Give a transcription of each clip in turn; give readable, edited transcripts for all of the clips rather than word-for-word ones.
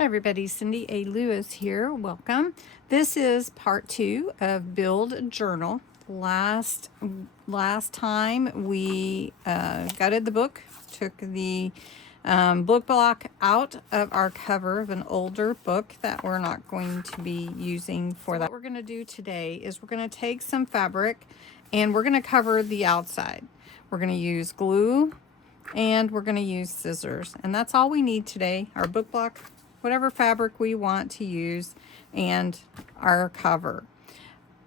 Hi everybody, Cindy A. Lewis here. Welcome. This is part 2 of Build Journal. Last time we gutted the book, took the book block out of our cover of an older book that we're not going to be using for that. What we're going to do today is we're going to take some fabric and we're going to cover the outside. We're going to use glue and we're going to use scissors, and that's all we need today. Our book block, whatever fabric we want to use, and our cover.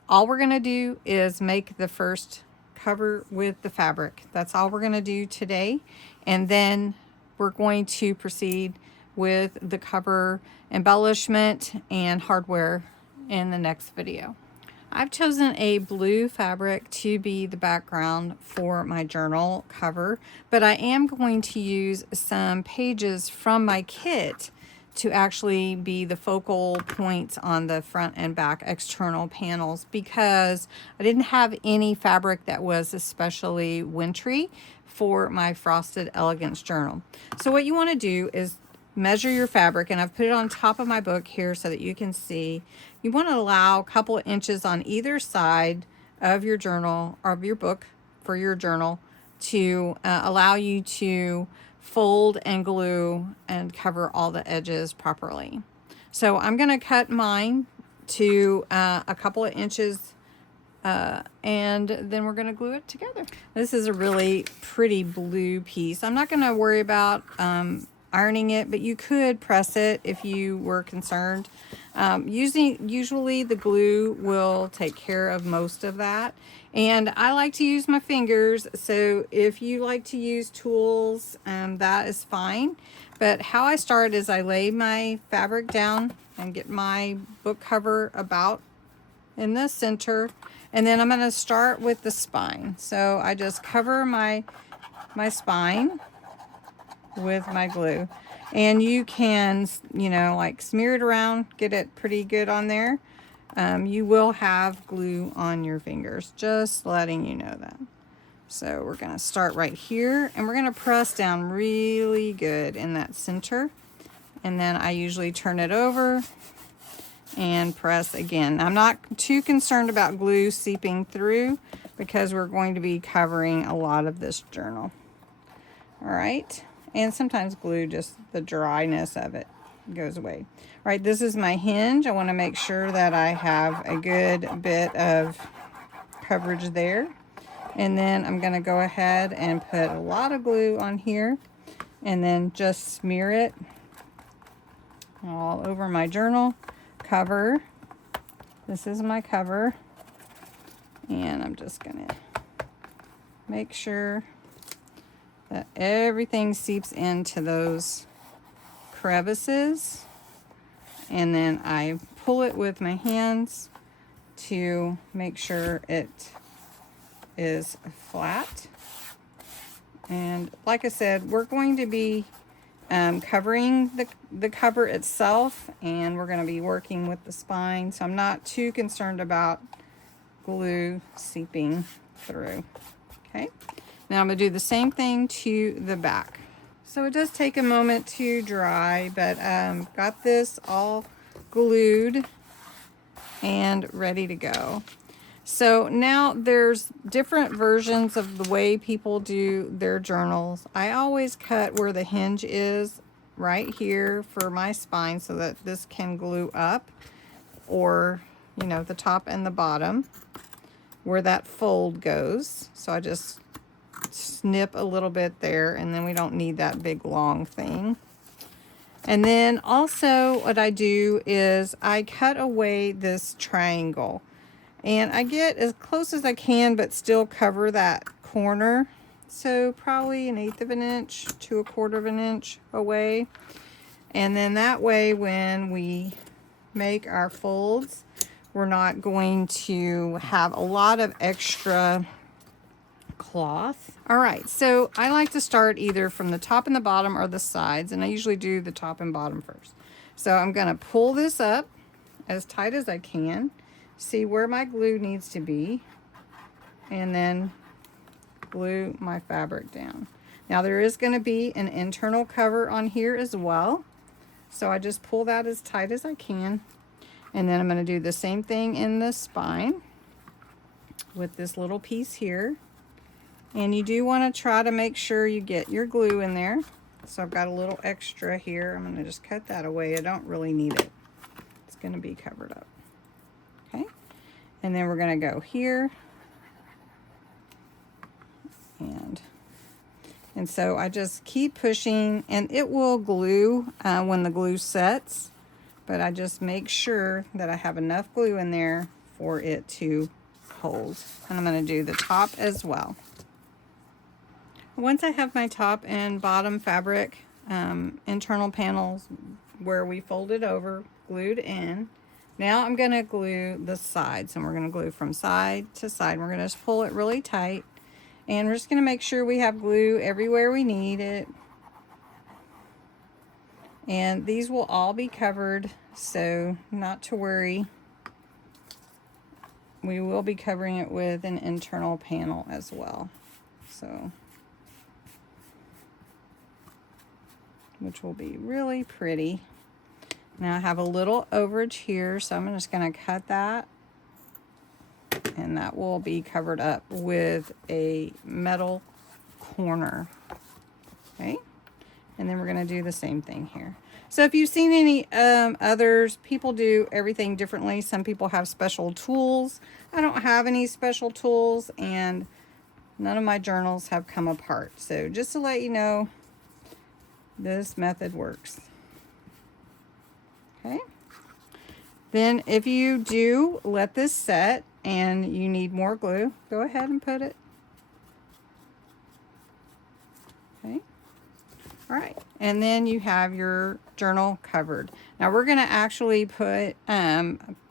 All we're going to do is make the first cover with the fabric. That's all we're going to do today, and then we're going to proceed with the cover embellishment and hardware in the next video. I've chosen a blue fabric to be the background for my journal cover, but I am going to use some pages from my kit to actually be the focal points on the front and back external panels, because I didn't have any fabric that was especially wintry for my Frosted Elegance journal. So what you want to do is measure your fabric, and I've put it on top of my book here so that you can see. You want to allow a couple of inches on either side of your journal, or of your book for your journal, to allow you to fold and glue and cover all the edges properly. So I'm going to cut mine to a couple of inches and then we're going to glue it together. This is a really pretty blue piece. I'm not going to worry about ironing it, but you could press it if you were concerned. Usually the glue will take care of most of that, and I like to use my fingers, so if you like to use tools, that is fine. But how I start is I lay my fabric down and get my book cover about in the center, and then I'm going to start with the spine. So I just cover my spine with my glue, and you can, you know, like smear it around, get it pretty good on there. You will have glue on your fingers, just letting you know that. So we're going to start right here, and we're going to press down really good in that center, and then I usually turn it over and press again. I'm not too concerned about glue seeping through because we're going to be covering a lot of this journal. All right. And sometimes glue, just the dryness of it goes away. All right, this is my hinge. I want to make sure that I have a good bit of coverage there. And then I'm going to go ahead and put a lot of glue on here and then just smear it all over my journal cover. This is my cover. And I'm just going to make sure that everything seeps into those crevices, and then I pull it with my hands to make sure it is flat. And like I said, we're going to be covering the cover itself, and we're going to be working with the spine, so I'm not too concerned about glue seeping through. Okay. Now I'm going to do the same thing to the back. So it does take a moment to dry, but got this all glued and ready to go. So now there's different versions of the way people do their journals. I always cut where the hinge is right here for my spine so that this can glue up, or, you know, the top and the bottom where that fold goes. So I just snip a little bit there, and then we don't need that big long thing. And then also what I do is I cut away this triangle, and I get as close as I can but still cover that corner, so probably 1/8 of an inch to 1/4 of an inch away. And then that way when we make our folds, we're not going to have a lot of extra cloth. All right, so I like to start either from the top and the bottom or the sides, and I usually do the top and bottom first. So I'm going to pull this up as tight as I can, see where my glue needs to be, and then glue my fabric down. Now there is going to be an internal cover on here as well, So I just pull that as tight as I can. And then I'm going to do the same thing in the spine with this little piece here. And you do want to try to make sure you get your glue in there. So I've got a little extra here. I'm going to just cut that away. I don't really need it. It's going to be covered up. Okay. And then we're going to go here. And so I just keep pushing, and it will glue when the glue sets. But I just make sure that I have enough glue in there for it to hold. And I'm going to do the top as well. Once I have my top and bottom fabric internal panels where we folded over glued in, now I'm going to glue the sides, and we're going to glue from side to side. We're going to just pull it really tight, and we're just going to make sure we have glue everywhere we need it. And these will all be covered, so not to worry. We will be covering it with an internal panel as well. So, which will be really pretty. Now I have a little overage here, so I'm just going to cut that, and that will be covered up with a metal corner. Okay, and then we're going to do the same thing here. So if you've seen any others, people do everything differently. Some people have special tools. I don't have any special tools, and none of my journals have come apart. So just to let you know, this method works. Okay. Then if you do let this set and you need more glue, go ahead and put it. Okay. All right. And then you have your journal covered. Now we're going to actually put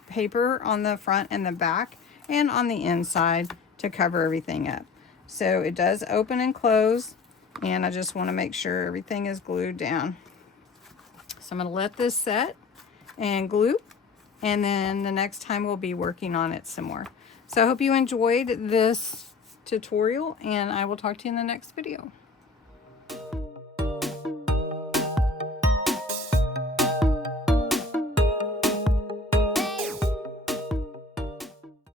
paper on the front and the back and on the inside to cover everything up. So it does open and close, and I just want to make sure everything is glued down. So I'm going to let this set and glue, and then the next time we'll be working on it some more. So I hope you enjoyed this tutorial, and I will talk to you in the next video.